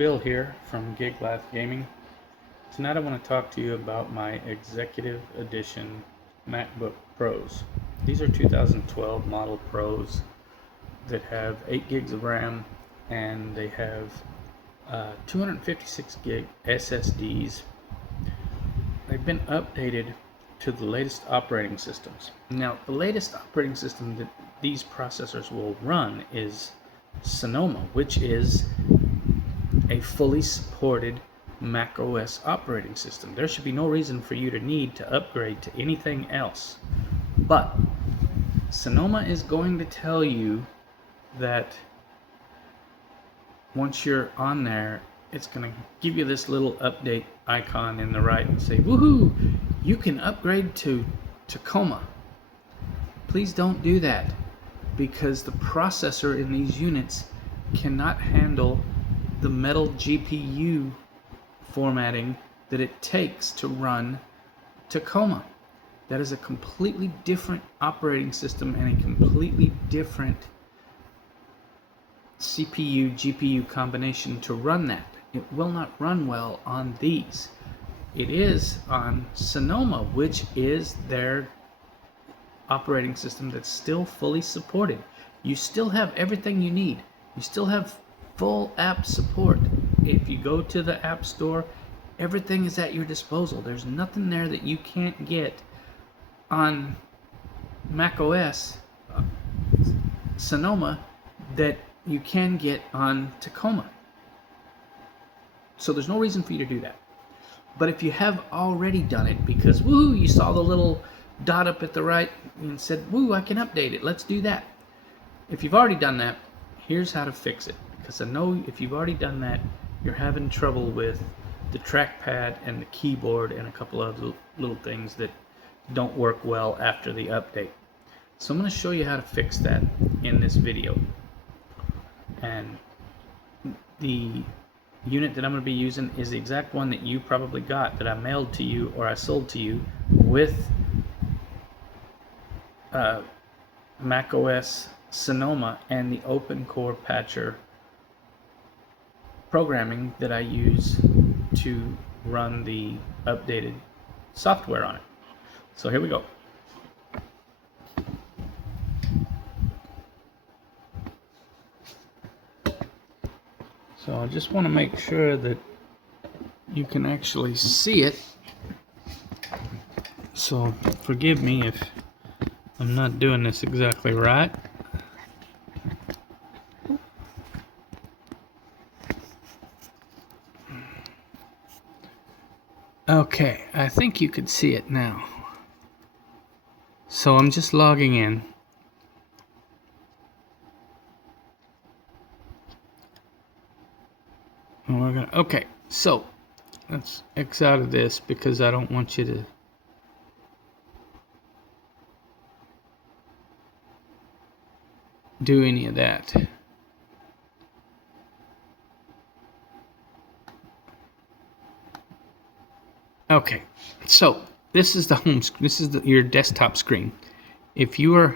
Bill here from GigLife Gaming. Tonight I want to talk to you about my Executive Edition MacBook Pros. These are 2012 model Pros that have 8 gigs of RAM and they have 256 gig SSDs. They've been updated to the latest operating systems. Now, the latest operating system that these processors will run is Sonoma, which is a fully supported macOS operating system. There should be no reason for you to need to upgrade to anything else. But Sonoma is going to tell you that once you're on there, it's going to give you this little update icon in the right and say, woohoo, you can upgrade to Tacoma. Please don't do that, because the processor in these units cannot handle the metal GPU formatting that it takes to run Tacoma. That is a completely different operating system and a completely different CPU GPU combination to run that. It will not run well on these. It is on Sonoma, which is their operating system that's still fully supported. You still have everything you need. You still have full app support. If you go to the App Store, everything is at your disposal. There's nothing there that you can't get on macOS Sonoma that you can get on Tacoma. So there's no reason for you to do that. But if you have already done it because, woo, you saw the little dot up at the right and said, woo, I can update it, let's do that. If you've already done that, here's how to fix it. Because I know if you've already done that, you're having trouble with the trackpad and the keyboard and a couple of little things that don't work well after the update. So I'm going to show you how to fix that in this video. And the unit that I'm going to be using is the exact one that you probably got, that I mailed to you or I sold to you with macOS Sonoma and the OpenCore Patcher programming that I use to run the updated software on it. So here we go. So I just want to make sure that you can actually see it. So forgive me if I'm not doing this exactly right. Okay, I think you could see it now. So I'm just logging in. And we're gonna, okay, so let's X out of this because I don't want you to do any of that. Okay, so this is the home screen. This is your desktop screen. If you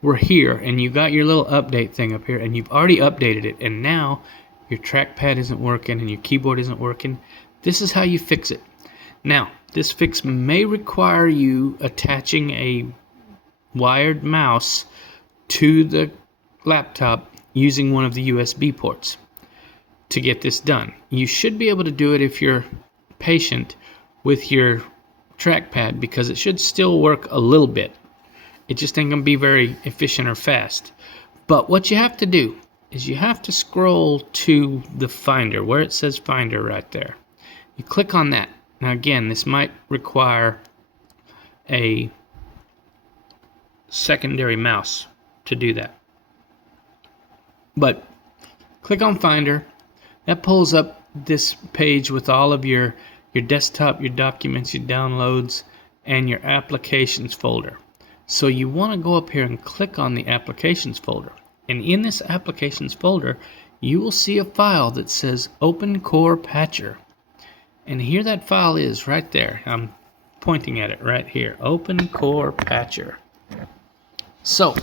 were here and you got your little update thing up here and you've already updated it and now your trackpad isn't working and your keyboard isn't working, this is how you fix it. Now, this fix may require you attaching a wired mouse to the laptop using one of the USB ports to get this done. You should be able to do it if you're patient with your trackpad, because it should still work a little bit. It just ain't gonna be very efficient or fast. But what you have to do is you have to scroll to the Finder, where it says Finder right there. You click on that. Now again, this might require a secondary mouse to do that. But click on Finder. That pulls up this page with all of your desktop, your documents, your downloads, and your applications folder. So you want to go up here and click on the applications folder. And in this applications folder, you will see a file that says OpenCore Patcher. And here that file is right there. I'm pointing at it right here. OpenCore Patcher. So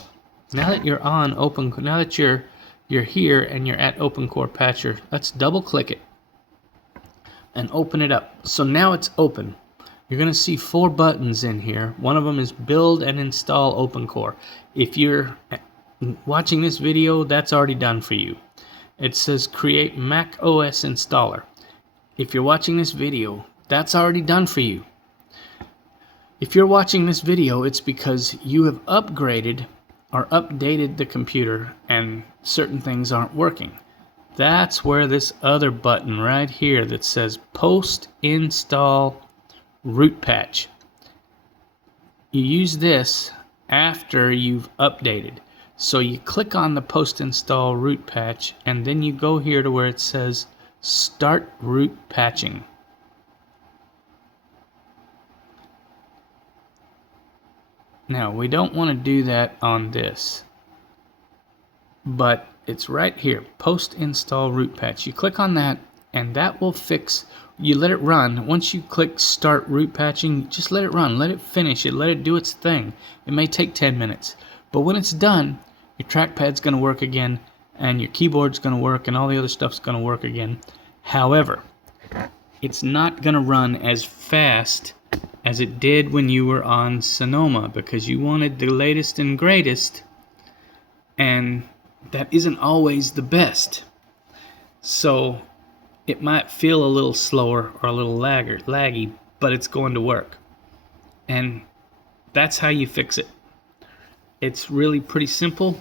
now that you're on now that you're here and you're at OpenCore Patcher, let's double click it. and open it up. So now it's open. You're going to see 4 buttons in here. One of them is build and install OpenCore. If you're watching this video, that's already done for you. It says create Mac OS installer. If you're watching this video, that's already done for you. If you're watching this video, it's because you have upgraded or updated the computer and certain things aren't working. That's where this other button right here that says post install root patch. You use this after you've updated. So you click on the post install root patch and then you go here to where it says start root patching. Now we don't want to do that on this, but it's right here, post install root patch. You click on that and that will fix. You let it run. Once you click start root patching, just let it run, let it finish it, let it do its thing. It may take 10 minutes, but when it's done, your trackpad's going to work again and your keyboard's going to work and all the other stuff's going to work again. However, it's not going to run as fast as it did when you were on Sonoma because you wanted the latest and greatest, and that isn't always the best. So it might feel a little slower or a little laggy, but it's going to work. And that's how you fix it. It's really pretty simple.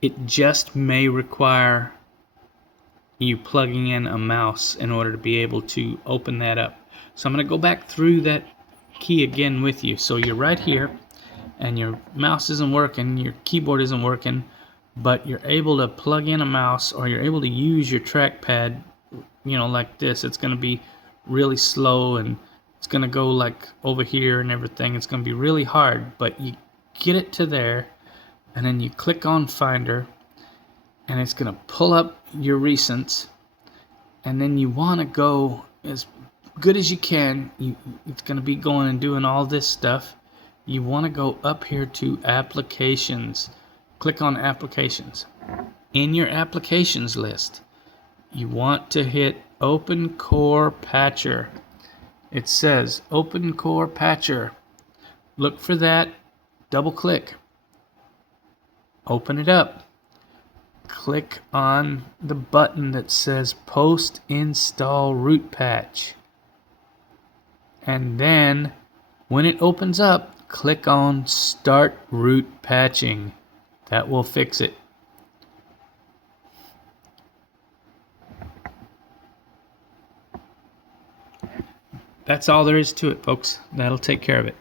It just may require you plugging in a mouse in order to be able to open that up. So I'm going to go back through that key again with you. So you're right here and your mouse isn't working, your keyboard isn't working, but you're able to plug in a mouse or you're able to use your trackpad, you know, like this. It's going to be really slow and it's going to go like over here and everything. It's going to be really hard, but you get it to there and then you click on Finder and it's going to pull up your recents, and then you want to go as good as you can. It's going to be going and doing all this stuff. You want to go up here to applications. Click on applications. In your applications list, you want to hit OpenCore Patcher. It says OpenCore Patcher. Look for that. Double click. Open it up. Click on the button that says post install root patch. And then when it opens up, click on start root patching. That will fix it. That's all there is to it, folks. That'll take care of it.